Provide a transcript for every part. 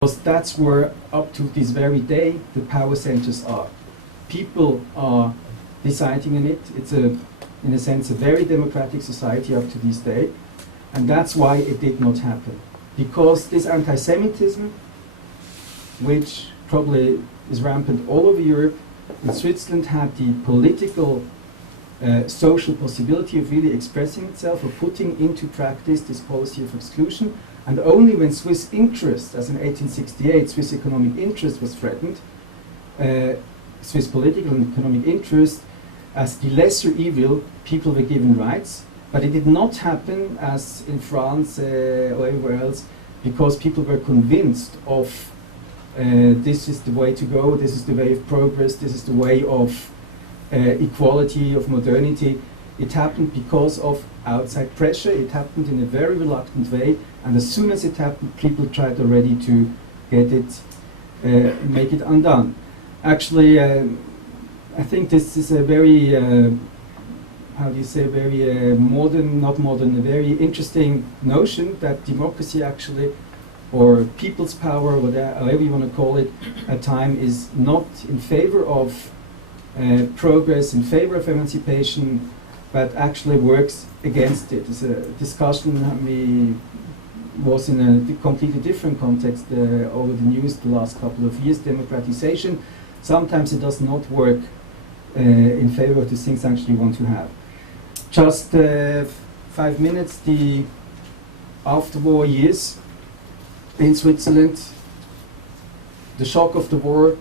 Because that's where, up to this very day, the power centers are. People are deciding in it. It's in a sense, a very democratic society up to this day. And that's why it did not happen. Because this anti-Semitism, which probably is rampant all over Europe, in Switzerland had the political, social possibility of really expressing itself, of putting into practice this policy of exclusion. And only when Swiss interest, as in 1868, Swiss economic interest was threatened, Swiss political and economic interest, as the lesser evil, people were given rights. But it did not happen, as in France or everywhere else, because people were convinced of this is the way to go, this is the way of progress, this is the way of equality, of modernity. It happened because of outside pressure. It happened in a very reluctant way, and as soon as it happened, people tried already to get it, make it undone. Actually, I think this is a very, how do you say, very modern, not modern, a very interesting notion that democracy actually, or people's power, whatever, however you want to call it, at time is not in favor of progress, in favor of emancipation, but actually works against it. It's a discussion we was in a completely different context over the news the last couple of years, democratization. Sometimes it does not work in favor of the things actually want to have. Just 5 minutes, the after-war years in Switzerland. The shock of the war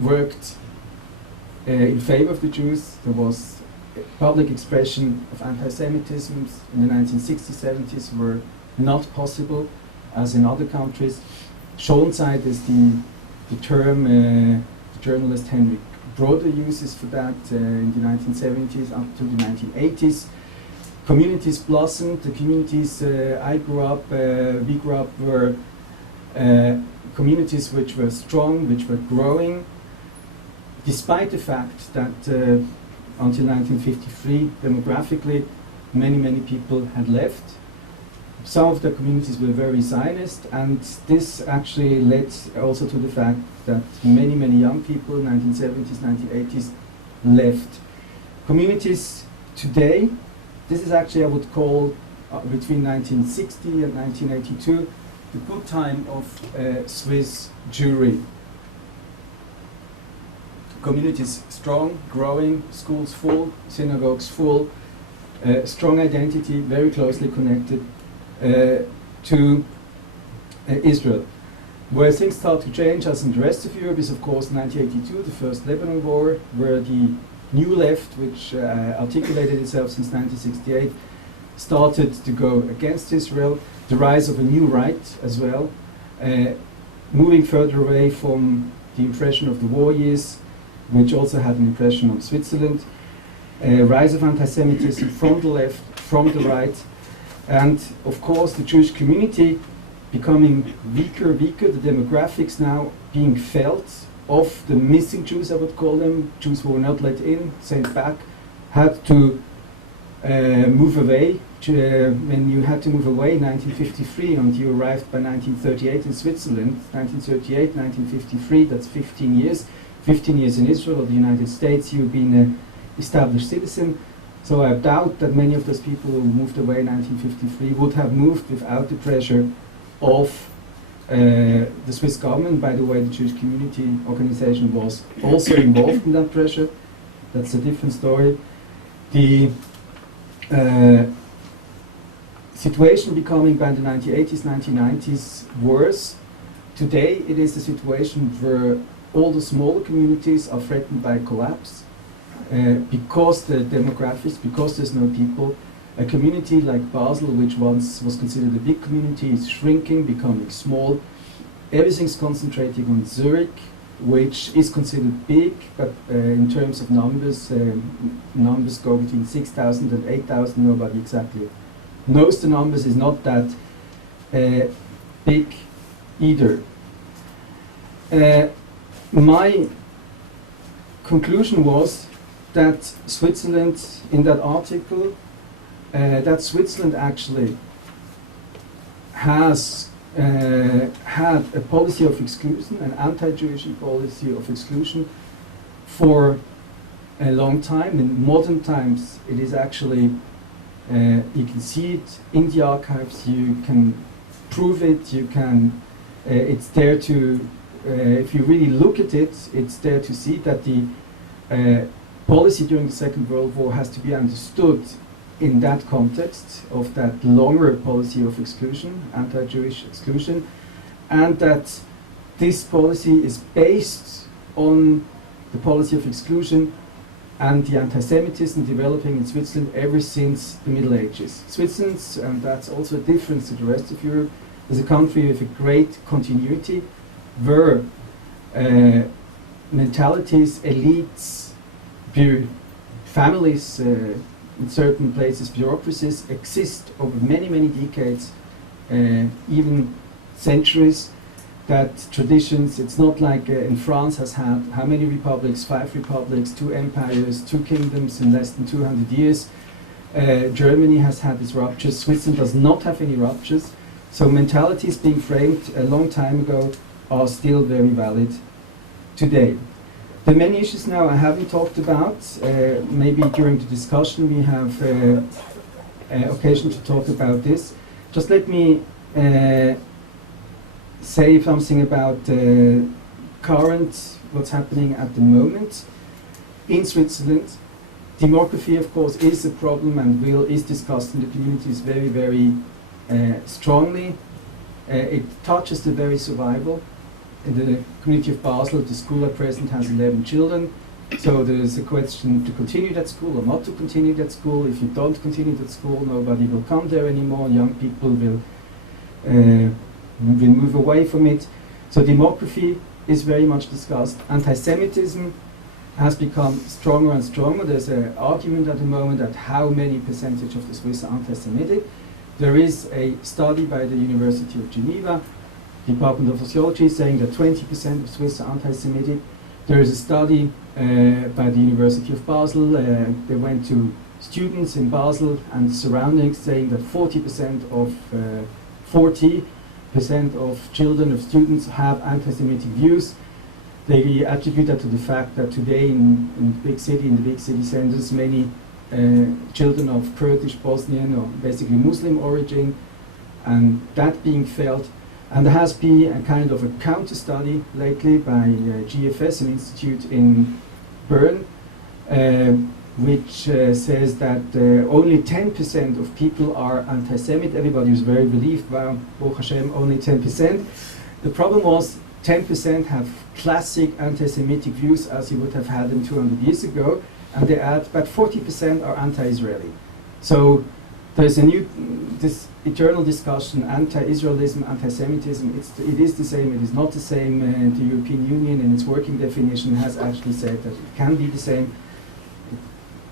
worked in favor of the Jews. There was public expression of anti-Semitism in the 1960s, 70s were not possible, as in other countries. Schonzeit is the term the journalist Henry Broder uses for that in the 1970s up to the 1980s. Communities blossomed. The communities I grew up, we grew up, were communities which were strong, which were growing, despite the fact that until 1953, demographically, many people had left. Some of the communities were very Zionist, and this actually led also to the fact that many young people, 1970s, 1980s, left. Communities today, this is actually, I would call, between 1960 and 1982, the good time of Swiss Jewry. Communities strong, growing, schools full, synagogues full, strong identity, very closely connected to Israel. Where things start to change, as in the rest of Europe, is of course 1982, the first Lebanon War, where the new left, which articulated itself since 1968, started to go against Israel. The rise of a new right as well, moving further away from the impression of the war years, which also had an impression on Switzerland. Rise of anti-Semitism from the left, from the right, and of course the Jewish community becoming weaker, the demographics now being felt of the missing Jews, I would call them, Jews who were not let in, sent back, had to move away. When you had to move away in 1953 and you arrived by 1938 in Switzerland, 1938, 1953, that's 15 years. 15 years in Israel or the United States, you've been an established citizen. So I doubt that many of those people who moved away in 1953 would have moved without the pressure of the Swiss government. By the way, the Jewish community organization was also involved in that pressure. That's a different story. The situation becoming by the 1980s, 1990s worse. Today it is a situation where all the smaller communities are threatened by collapse because the demographics, because there's no people. A community like Basel, which once was considered a big community, is shrinking, becoming small. Everything's concentrating on Zurich, which is considered big, but in terms of numbers, numbers go between 6,000 and 8,000. Nobody exactly knows the numbers. Is not that big either. My conclusion was that Switzerland, in that article, that Switzerland actually has had a policy of exclusion, an anti-Jewish policy of exclusion for a long time. In modern times, it is actually, you can see it in the archives, you can prove it, you can, it's there to, if you really look at it, it's there to see that the policy during the Second World War has to be understood in that context of that longer policy of exclusion, anti-Jewish exclusion, and that this policy is based on the policy of exclusion and the anti-Semitism developing in Switzerland ever since the Middle Ages. Switzerland, and that's also a difference to the rest of Europe, is a country with a great continuity where mentalities, elites, families, in certain places, bureaucracies exist over many, many decades, even centuries. That traditions, it's not like in France has had how many republics? 5 republics, 2 empires, 2 kingdoms in less than 200 years. Germany has had its ruptures. Switzerland does not have any ruptures. So mentalities being framed a long time ago are still very valid today. The many issues now I haven't talked about, maybe during the discussion we have occasion to talk about this. Just let me say something about what's happening at the moment in Switzerland. Demography, of course, is a problem and is discussed in the communities very, very strongly. It touches the very survival. In the community of Basel, the school at present has 11 children. So there is a question to continue that school or not to continue that school. If you don't continue that school, nobody will come there anymore. Young people will move away from it. So demography is very much discussed. Anti-Semitism has become stronger and stronger. There's an argument at the moment that how many percentage of the Swiss are anti-Semitic. There is a study by the University of Geneva, Department of Sociology, saying that 20% of Swiss are anti-Semitic. There is a study by the University of Basel. They went to students in Basel and surroundings, saying that 40% of children, of students, have anti-Semitic views. They attribute that to the fact that today in the big city centers, many children of Kurdish, Bosnian, or basically Muslim origin, and that being felt. And there has been a kind of a counter-study lately by GFS, an institute in Bern, which says that only 10% of people are anti-Semite. Everybody was very relieved, wow, Baruch Hashem, only 10%. The problem was 10% have classic anti-Semitic views as you would have had them 200 years ago, and they add, but 40% are anti-Israeli. So there's this eternal discussion, anti-Israelism, anti-Semitism, it is the same, it is not the same. The European Union in its working definition has actually said that it can be the same,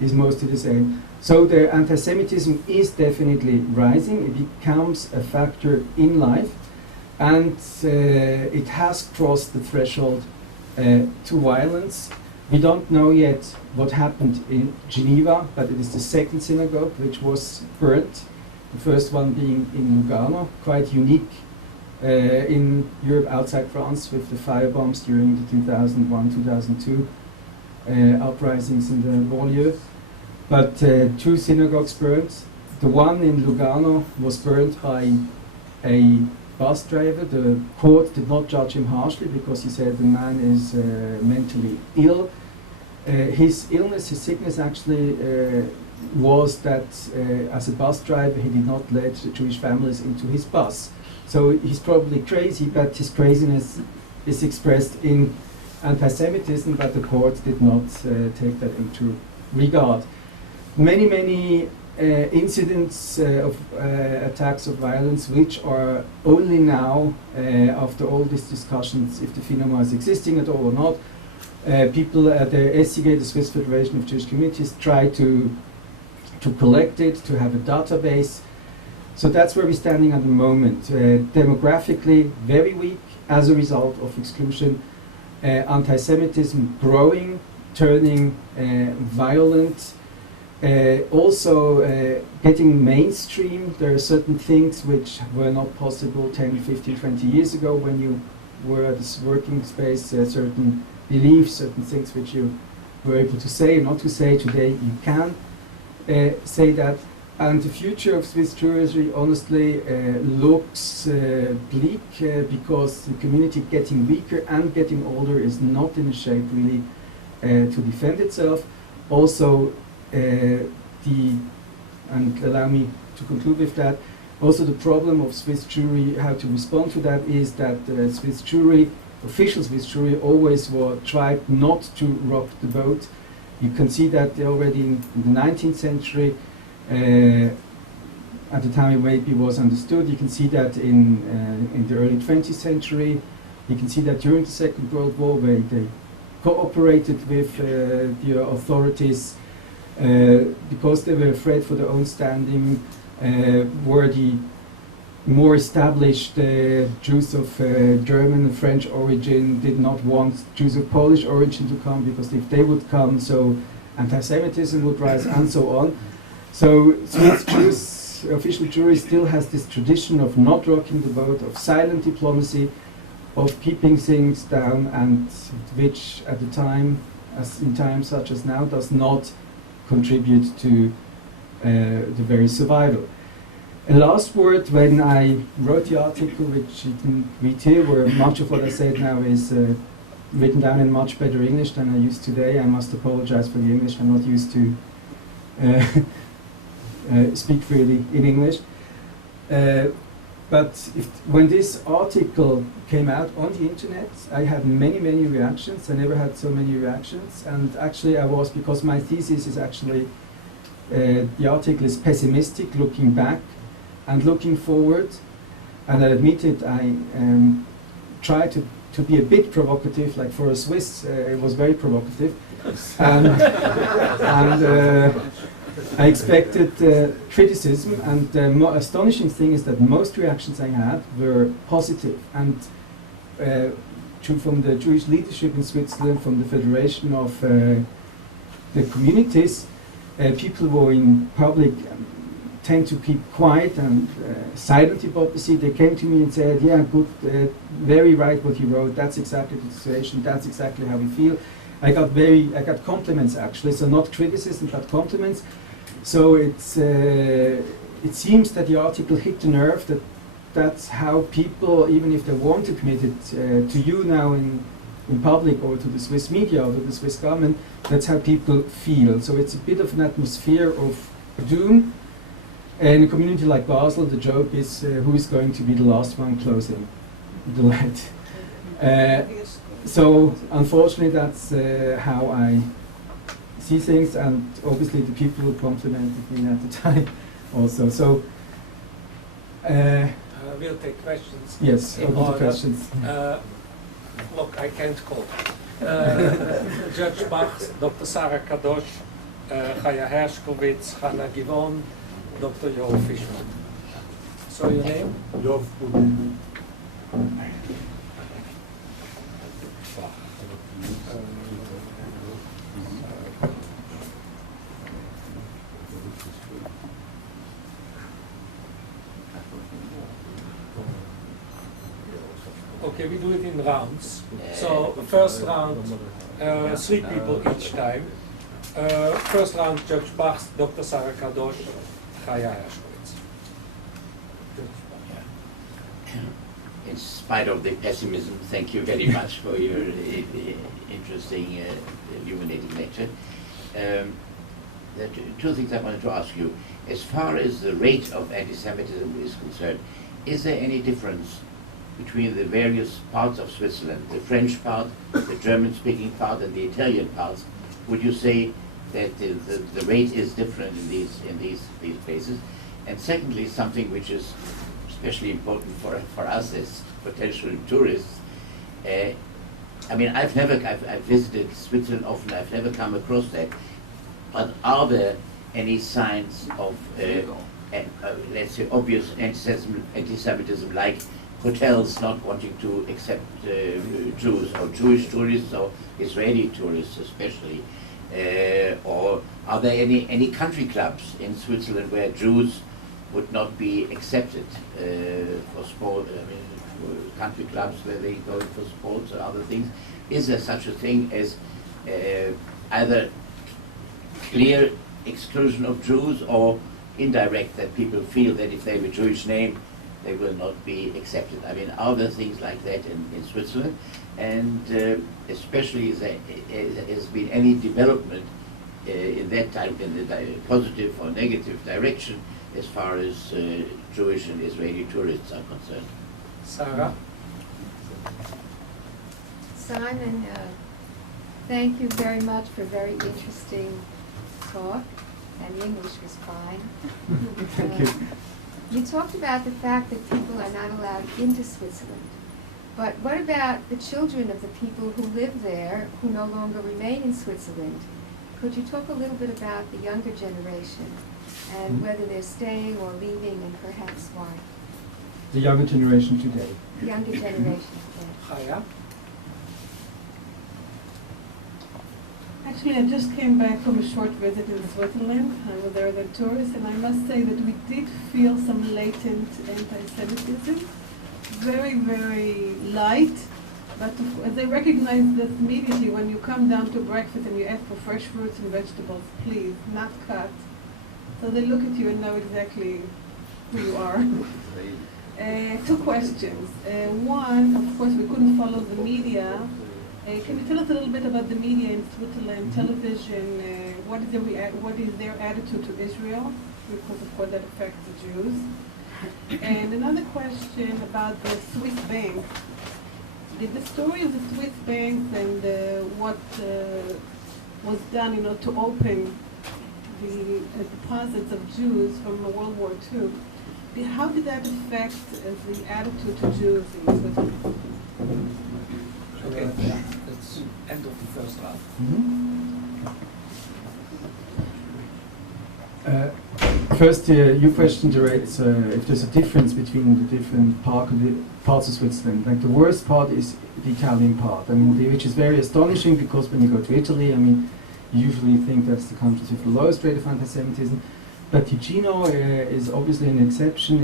it is mostly the same. So the anti-Semitism is definitely rising, it becomes a factor in life, and it has crossed the threshold to violence. We don't know yet what happened in Geneva, but it is the second synagogue which was burnt. The first one being in Lugano, quite unique in Europe outside France with the firebombs during the 2001-2002 uprisings in the banlieue. But 2 synagogues burnt. The one in Lugano was burnt by a bus driver. The court did not judge him harshly because he said the man is mentally ill. His illness, his sickness actually was that as a bus driver he did not let the Jewish families into his bus. So he's probably crazy, but his craziness is expressed in anti-Semitism, but the court did not take that into regard. Many incidents of attacks of violence which are only now, after all these discussions, if the phenomena is existing at all or not, people at the SCG, the Swiss Federation of Jewish Communities, try to collect it, to have a database. So that's where we're standing at the moment. Demographically very weak as a result of exclusion, anti-Semitism growing, turning violent, Also getting mainstream. There are certain things which were not possible 10, 15, 20 years ago when you were at this working space, certain beliefs, certain things which you were able to say, not to say. Today you can say that. And the future of Swiss Jewry honestly looks bleak because the community getting weaker and getting older is not in a shape really to defend itself. Also, and allow me to conclude with that, also the problem of Swiss Jewry, how to respond to that, is that Swiss Jewry, official Swiss Jewry, always tried not to rock the boat. You can see that already in the 19th century, at the time it maybe was understood. You can see that in the early 20th century. You can see that during the Second World War, where they cooperated with the authorities because they were afraid for their own standing, were the more established Jews of German and French origin did not want Jews of Polish origin to come, because if they would come, so anti-Semitism would rise and so on. So Swiss Jews, official Jewry still has this tradition of not rocking the boat, of silent diplomacy, of keeping things down, and which at the time, as in times such as now, does not contribute to the very survival. A last word, when I wrote the article, which you can read here, where much of what I said now is written down in much better English than I used today. I must apologize for the English. I'm not used to speak freely in English. But when this article came out on the internet, I had many, many reactions. I never had so many reactions. And actually I was, because my thesis is actually, the article is pessimistic, looking back and looking forward. And I admit it, I tried to be a bit provocative, like for a Swiss, it was very provocative. And I expected criticism, and the astonishing thing is that most reactions I had were positive, and from the Jewish leadership in Switzerland, from the Federation of the Communities, people who in public tend to keep quiet and silent diplomacy. They came to me and said, yeah, good, very right what you wrote, that's exactly the situation, that's exactly how we feel. I got compliments actually, so not criticism but compliments. So it seems that the article hit the nerve, that that's how people, even if they weren't admitted to you now in public or to the Swiss media or to the Swiss government, that's how people feel. So it's a bit of an atmosphere of doom. In a community like Basel, the joke is who is going to be the last one closing the light. So unfortunately that's how I see things, and obviously the people who complimented me at the time also. So we'll take questions. Yes, I'll do the questions. Look, I can't call. Judge Bach, Dr. Sarah Kadosh, Chaya Hershkovitz, Hannah Givon, Dr. Yoel Fishman. So your name? Dov. Okay, we do it in rounds. So the first round, 3 people each time. First round, Judge Bach, Dr. Sarah Kadosh, Chaya Hershkovitz. In spite of the pessimism, thank you very much for your interesting, illuminating lecture. There are 2 things I wanted to ask you. As far as the rate of anti-Semitism is concerned, is there any difference between the various parts of Switzerland, the French part, the German-speaking part, and the Italian parts? Would you say that the rate is different in these places? And secondly, something which is especially important for us as potential tourists. I mean, I've visited Switzerland often. I've never come across that. But are there any signs of, let's say, obvious anti-Semitism, like hotels not wanting to accept Jews or Jewish tourists or Israeli tourists especially? Or are there any country clubs in Switzerland where Jews would not be accepted for sport? I mean, for country clubs where they go for sports or other things. Is there such a thing as either clear exclusion of Jews or indirect, that people feel that if they have a Jewish name, they will not be accepted? I mean, are there things like that in Switzerland? And especially, is there has been any development in that type, in the positive or negative direction, as far as Jewish and Israeli tourists are concerned? Sarah? Simon, thank you very much for a very interesting talk, and the English was fine. Thank you. You talked about the fact that people are not allowed into Switzerland, but what about the children of the people who live there who no longer remain in Switzerland? Could you talk a little bit about the younger generation and whether they're staying or leaving, and perhaps why? The younger generation today. The younger generation today. Chaya? Actually, I just came back from a short visit in Switzerland. I was there as a tourist, and I must say that we did feel some latent anti-Semitism. Very, very light, but they recognize this immediately when you come down to breakfast and you ask for fresh fruits and vegetables, please, not cut. So they look at you and know exactly who you are. Two questions. One, of course, we couldn't follow the media. Can you tell us a little bit about the media in Switzerland, television? What is their attitude to Israel? Because of course that affects the Jews. And another question about the Swiss banks. Did the story of the Swiss banks and what was done, to open the deposits of Jews from World War II, how did that affect the attitude to Jews in Switzerland? Okay, that's end of the first round. First, you questioned if there's a difference between the different parts of Switzerland. Like, the worst part is the Italian part. I mean, which is very astonishing, because when you go to Italy, I mean, you usually think that's the country with the lowest rate of anti-Semitism. But Ticino is obviously an exception.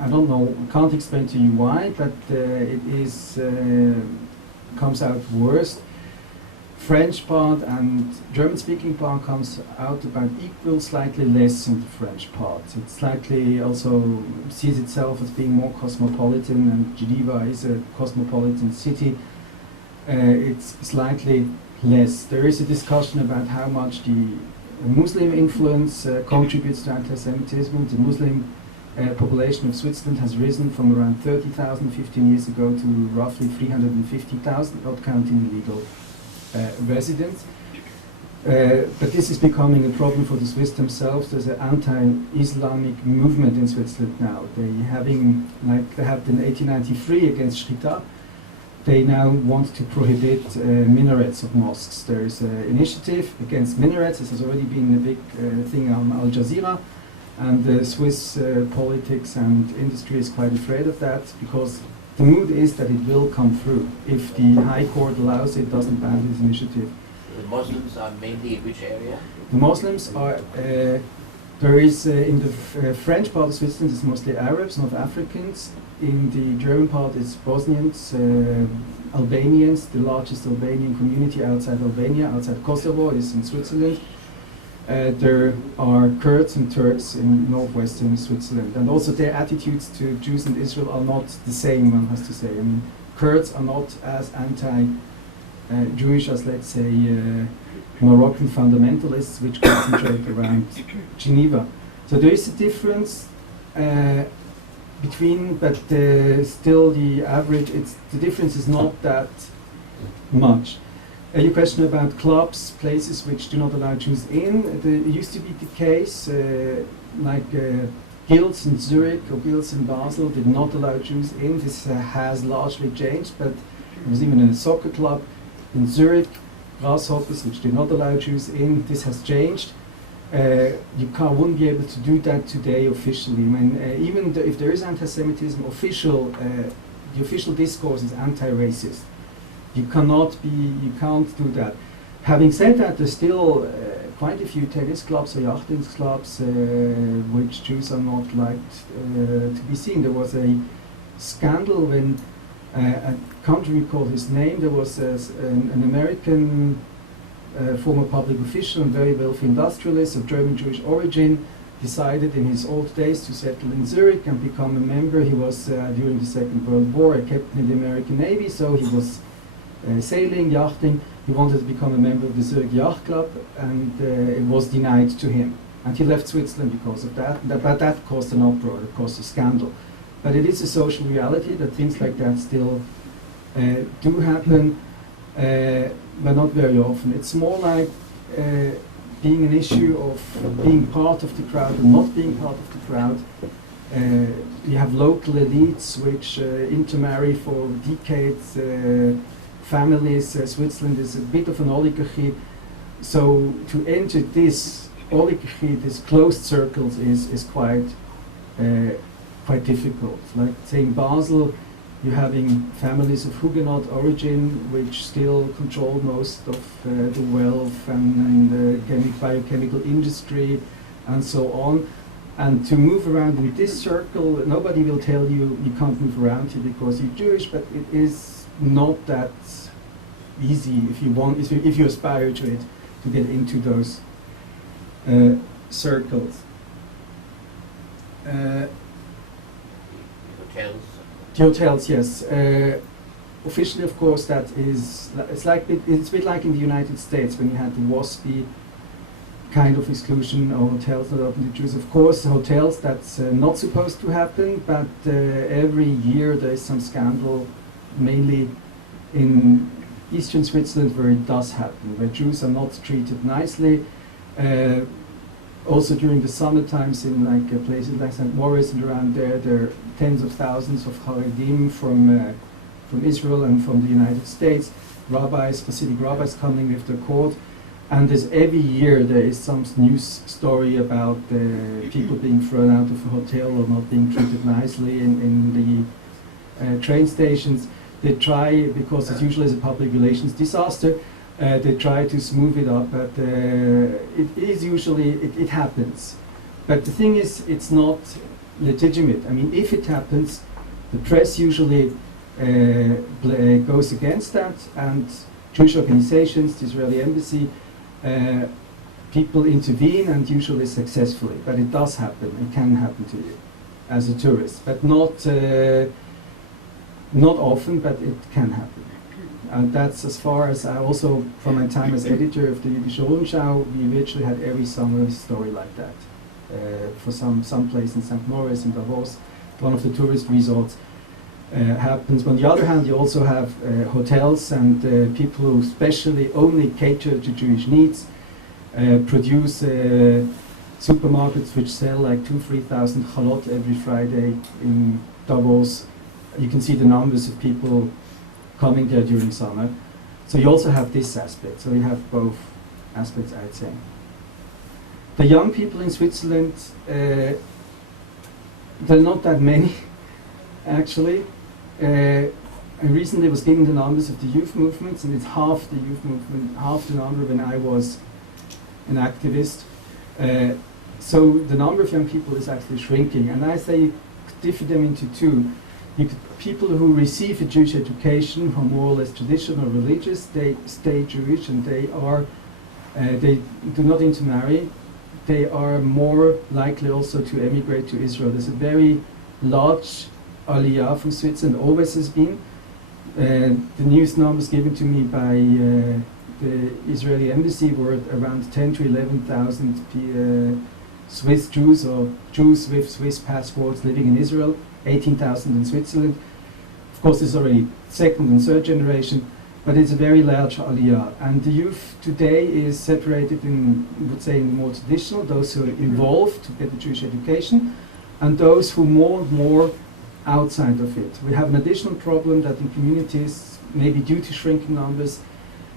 I don't know, I can't explain to you why, but it is comes out worst. French part and German-speaking part comes out about equal, slightly less in the French part. It slightly also sees itself as being more cosmopolitan, and Geneva is a cosmopolitan city. It's slightly less. There is a discussion about how much the Muslim influence contributes to anti-Semitism. The Muslim population of Switzerland has risen from around 30,000 15 years ago to roughly 350,000, not counting illegal residents. But this is becoming a problem for the Swiss themselves. There's an anti-Islamic movement in Switzerland now. They had in 1893 against Shita. They now want to prohibit minarets of mosques. There is an initiative against minarets. This has already been a big thing on Al Jazeera. And the Swiss politics and industry is quite afraid of that, because the mood is that it will come through. If the High Court allows it, doesn't ban this initiative. The Muslims are mainly in which area? The Muslims are, there is in the French part of Switzerland, it's mostly Arabs, North Africans. In the German part, it's Bosnians, Albanians. The largest Albanian community outside Albania, outside Kosovo, is in Switzerland. There are Kurds and Turks in northwestern Switzerland, and also their attitudes to Jews and Israel are not the same, one has to say. I mean, Kurds are not as anti-Jewish as, let's say, Moroccan fundamentalists, which concentrate around Geneva. So there is a difference between, but still the average, the difference is not that much. Your question about clubs, places which do not allow Jews in. It used to be the case, like guilds in Zurich or guilds in Basel did not allow Jews in. This has largely changed, but there was even a soccer club in Zurich, Grasshoppers, which did not allow Jews in. This has changed. You wouldn't be able to do that today officially. I mean, even if there is anti-Semitism, the official discourse is anti-racist. You can't do that. Having said that, there's still quite a few tennis clubs or yachting clubs which Jews are not liked to be seen. There was a scandal when, I can't recall his name, there was an American former public official and very wealthy industrialist of German Jewish origin, decided in his old days to settle in Zurich and become a member. He was, during the Second World War, a captain in the American Navy, so he was sailing, yachting. He wanted to become a member of the Zurich Yacht Club, and it was denied to him. And he left Switzerland because of that. But that caused an uproar, it caused a scandal. But it is a social reality that things like that still do happen, but not very often. It's more like being an issue of being part of the crowd and not being part of the crowd. You have local elites which intermarry for decades, families. Switzerland is a bit of an oligarchy, so to enter this oligarchy, these closed circles, is quite difficult. Like say in Basel, you're having families of Huguenot origin which still control most of the wealth and the biochemical industry and so on. And to move around in this circle, nobody will tell you you can't move around here because you're Jewish, but it is not that easy if you want, if you aspire to it, to get into those circles. Hotels. The hotels, yes. Officially, of course, that is, it's a bit like in the United States when you had the WASPy kind of exclusion of hotels not open to Jews. Of course, hotels, that's not supposed to happen, but every year there is some scandal, mainly in eastern Switzerland, where it does happen, where Jews are not treated nicely. Also during the summer times in like places like St. Moritz and around there are tens of thousands of Haredim from Israel and from the United States, rabbis, Hasidic rabbis coming with their court. And there's every year there is some news story about people being thrown out of a hotel or not being treated nicely in the train stations. They try, because it usually is a public relations disaster, they try to smooth it up, but it is usually, it happens. But the thing is, it's not legitimate. I mean, if it happens, the press usually goes against that, and Jewish organizations, the Israeli embassy, people intervene, and usually successfully. But it does happen. It can happen to you as a tourist, but not often, but it can happen. And that's as far as I also, from my time as editor of the Jüdische Rundschau, we virtually had every summer a story like that. For some place in St. Moritz, in Davos, one of the tourist resorts happens. But on the other hand, you also have hotels and people who specially only cater to Jewish needs, produce supermarkets which sell like 2,000–3,000 chalot every Friday in Davos. You can see the numbers of people coming there during summer. So you also have this aspect. So you have both aspects, I'd say. The young people in Switzerland, there are not that many, actually. I recently was given the numbers of the youth movements, and it's half the youth movement, half the number when I was an activist. So the number of young people is actually shrinking, and I say differ them into two. People who receive a Jewish education, who are more or less traditional or religious, they stay Jewish, and they do not intermarry. They are more likely also to emigrate to Israel. There's a very large aliyah from Switzerland, always has been. The newest numbers given to me by the Israeli embassy were around 10 to 11,000 Swiss Jews or Jews with Swiss passports living in Israel, 18,000 in Switzerland. Of course, this is already second and third generation, but it's a very large aliyah. And the youth today is separated in, I would say, in the more traditional, those who are involved to get a Jewish education, and those who more and more outside of it. We have an additional problem that in communities, maybe due to shrinking numbers,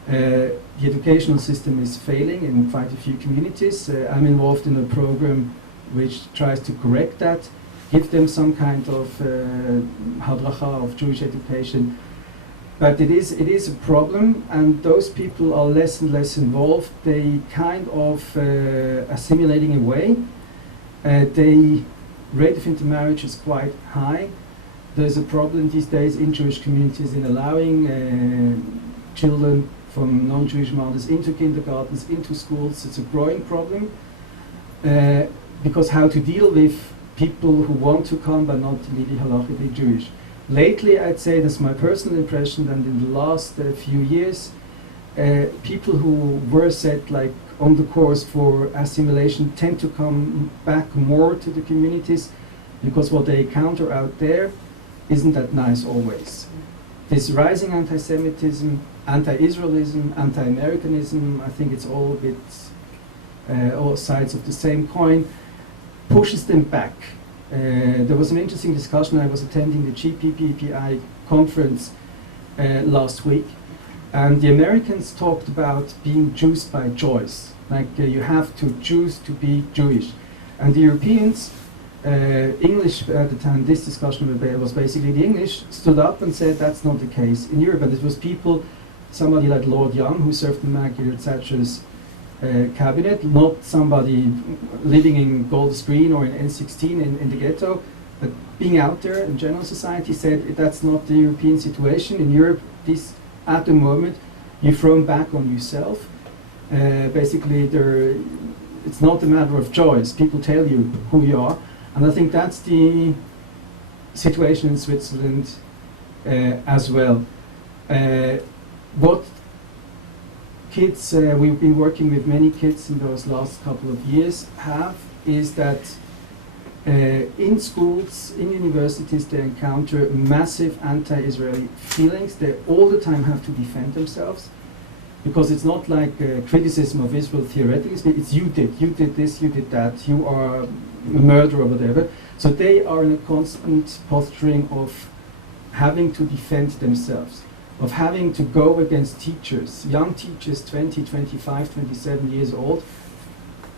the educational system is failing in quite a few communities. I'm involved in a program which tries to correct that, give them some kind of hadracha of Jewish education. But it is a problem, and those people are less and less involved. They kind of assimilating away. The rate of intermarriage is quite high. There's a problem these days in Jewish communities in allowing children from non-Jewish mothers into kindergartens, into schools. It's a growing problem because how to deal with people who want to come but not really halachically Jewish. Lately, I'd say that's my personal impression, and in the last few years, people who were set like on the course for assimilation tend to come back more to the communities because what they encounter out there isn't that nice always. This rising anti-Semitism, anti-Israelism, anti-Americanism, I think it's all a bit all sides of the same coin, pushes them back. There was an interesting discussion. I was attending the GPPPI conference last week, and the Americans talked about being Jews by choice, like you have to choose to be Jewish. And the Europeans, English at the time, this discussion was basically the English, stood up and said that's not the case in Europe. And it was people, somebody like Lord Young, who served in Margaret Thatcher's cabinet, not somebody living in Golders Green or in N16 in the ghetto, but being out there in general society, said that's not the European situation. In Europe, this at the moment, you're thrown back on yourself. Basically, it's not a matter of choice. People tell you who you are. And I think that's the situation in Switzerland as well. What kids, we've been working with many kids in those last couple of years, is that in schools, in universities, they encounter massive anti-Israeli feelings. They all the time have to defend themselves, because it's not like criticism of Israel theoretically, it's you did this, you did that, you are a murderer or whatever. So they are in a constant posturing of having to defend themselves, of having to go against teachers, young teachers, 20, 25, 27 years old,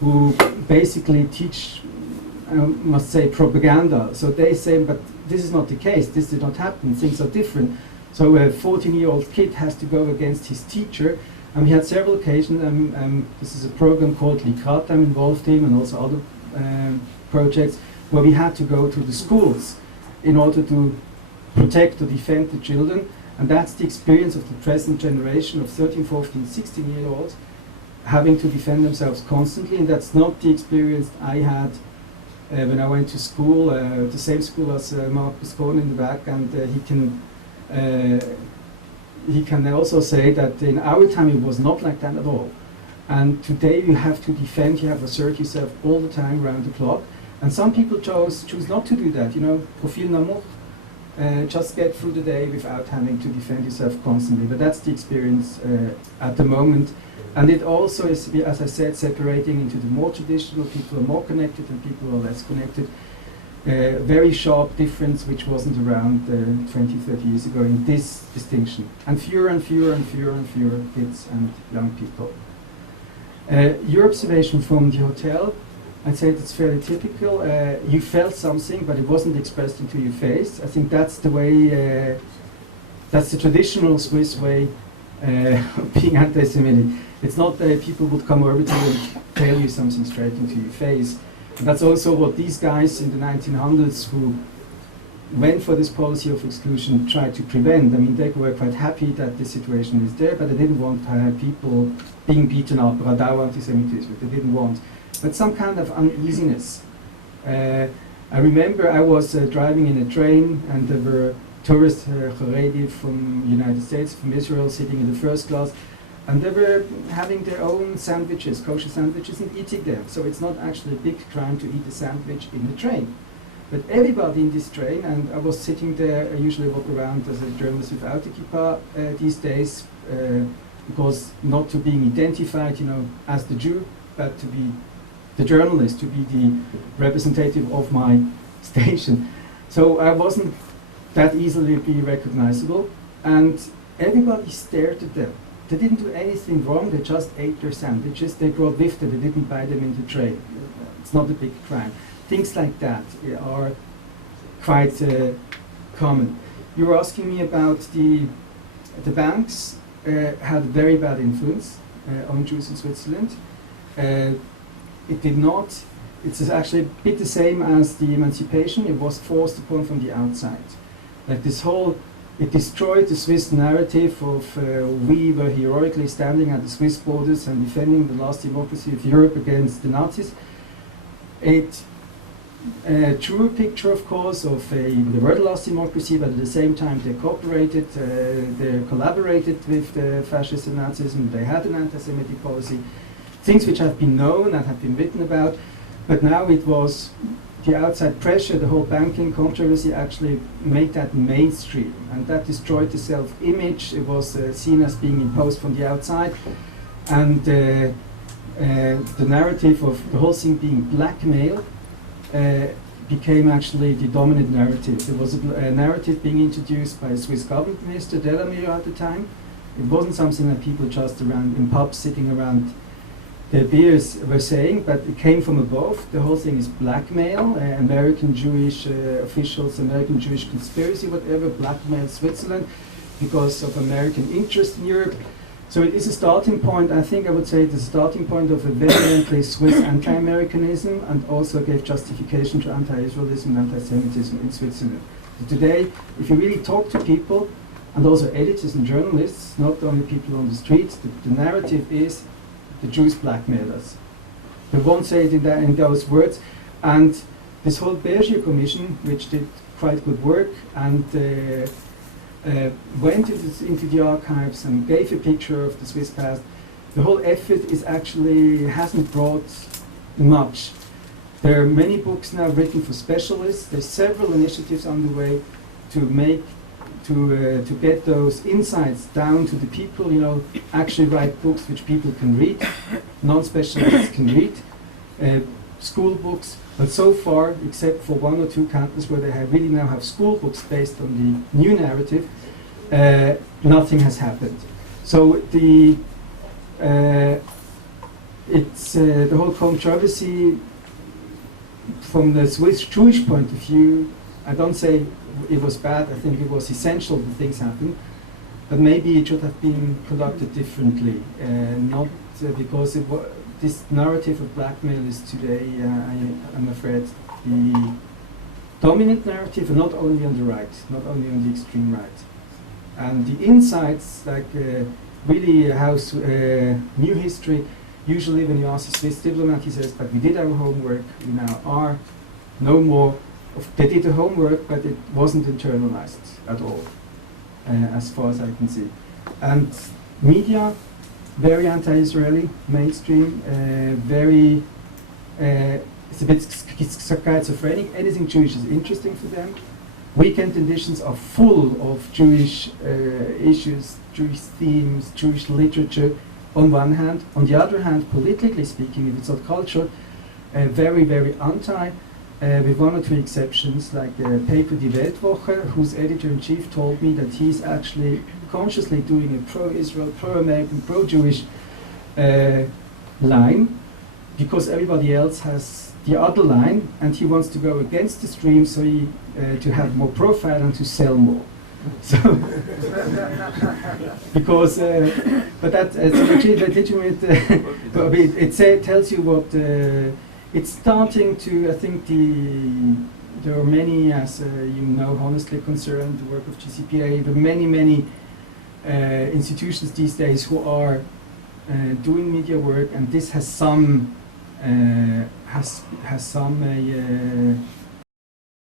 who basically teach, I must say, propaganda. So they say, but this is not the case, this did not happen, things are different. So a 14-year-old kid has to go against his teacher. And we had several occasions, this is a program called Likrat I'm involved in, and also other projects, where we had to go to the schools in order to protect or defend the children. And that's the experience of the present generation of 13, 14, 16-year-olds having to defend themselves constantly. And that's not the experience I had when I went to school, the same school as Marcus Kohn in the back, and he can also say that in our time it was not like that at all. And today you have to defend, you have to assert yourself all the time around the clock. And some people choose not to do that, profil namuch, just get through the day without having to defend yourself constantly. But that's the experience at the moment. And it also is, as I said, separating into the more traditional, people are more connected and people are less connected. Very sharp difference which wasn't around 20, 30 years ago in this distinction. And fewer and fewer and fewer and fewer kids and young people. Your observation from the hotel, I'd say that's fairly typical. You felt something, but it wasn't expressed into your face. I think that's the way, that's the traditional Swiss way of being anti-Semitic. It's not that people would come over to you and tell you something straight into your face. And that's also what these guys in the 1900s who went for this policy of exclusion tried to prevent. I mean, they were quite happy that the situation is there, but they didn't want to have people being beaten up, radau antisemitism, they didn't want. But some kind of uneasiness. I remember I was driving in a train and there were tourists, Haredi from the United States, from Israel, sitting in the first class, and they were having their own sandwiches, kosher sandwiches, and eating them. So it's not actually a big crime to eat a sandwich in the train. But everybody in this train, and I was sitting there, I usually walk around as a journalist without a kippah these days, because not to being identified, as the Jew, but to be the journalist, to be the representative of my station. So I wasn't that easily be recognizable, and everybody stared at them. They didn't do anything wrong, they just ate their sandwiches, they brought with them, they didn't buy them in the train. It's not a big crime. Things like that are quite common. You were asking me about the The banks had a very bad influence on Jews in Switzerland. It did not, it's actually a bit the same as the emancipation, it was forced upon from the outside. Like this whole, it destroyed the Swiss narrative of we were heroically standing at the Swiss borders and defending the last democracy of Europe against the Nazis. It drew a picture, of course, of they were the last democracy, but at the same time they cooperated, they collaborated with the fascists and Nazism, they had an anti-Semitic policy, things which have been known and have been written about, but now it was the outside pressure, the whole banking controversy actually made that mainstream, and that destroyed the self-image. It was seen as being imposed from the outside, and the narrative of the whole thing being blackmail became actually the dominant narrative. There was a narrative being introduced by a Swiss government minister, Erlanger, at the time. It wasn't something that people just around in pubs sitting around their beers were saying, but it came from above. The whole thing is blackmail. American Jewish officials, American Jewish conspiracy, whatever, blackmail Switzerland because of American interest in Europe. So it is a starting point. I think I would say it's a starting point of a vehemently Swiss anti-Americanism, and also gave justification to anti-Israelism and anti-Semitism in Switzerland. So today, if you really talk to people, and also editors and journalists, not only people on the streets, the narrative is the Jews blackmail us. They won't say it in those words. And this whole Bergier Commission, which did quite good work, and went into the archives and gave a picture of the Swiss past, the whole effort is actually hasn't brought much. There are many books now written for specialists. There's several initiatives underway to make to get those insights down to the people, you know, actually write books which people can read, non-specialists can read, school books, but so far, except for one or two campuses where they really now have school books based on the new narrative, nothing has happened. So the whole controversy from the Swiss Jewish point of view, I don't say it was bad, I think it was essential that things happened, but maybe it should have been conducted differently, not because this narrative of blackmail is today, I'm afraid, the dominant narrative, and not only on the right, not only on the extreme right. And the insights, like really how new history, usually when you ask a Swiss diplomat, he says, but we did our homework, we now are no more. They did the homework, but it wasn't internalized at all, as far as I can see. And media, very anti-Israeli, mainstream, very, it's a bit schizophrenic. Anything Jewish is interesting for them. Weekend editions are full of Jewish issues, Jewish themes, Jewish literature, on one hand. On the other hand, politically speaking, if it's not culture, very, very anti. With one or two exceptions, like the paper Die Weltwoche, whose editor-in-chief told me that he's actually consciously doing a pro-Israel, pro-American, pro-Jewish line, because everybody else has the other line, and he wants to go against the stream so he, to have more profile and to sell more. So, because, but that's actually legitimate, but it tells you what. It's starting to, I think there are many, as you know, honestly concerned, the work of GCPA, there are many institutions these days who are doing media work, and this has some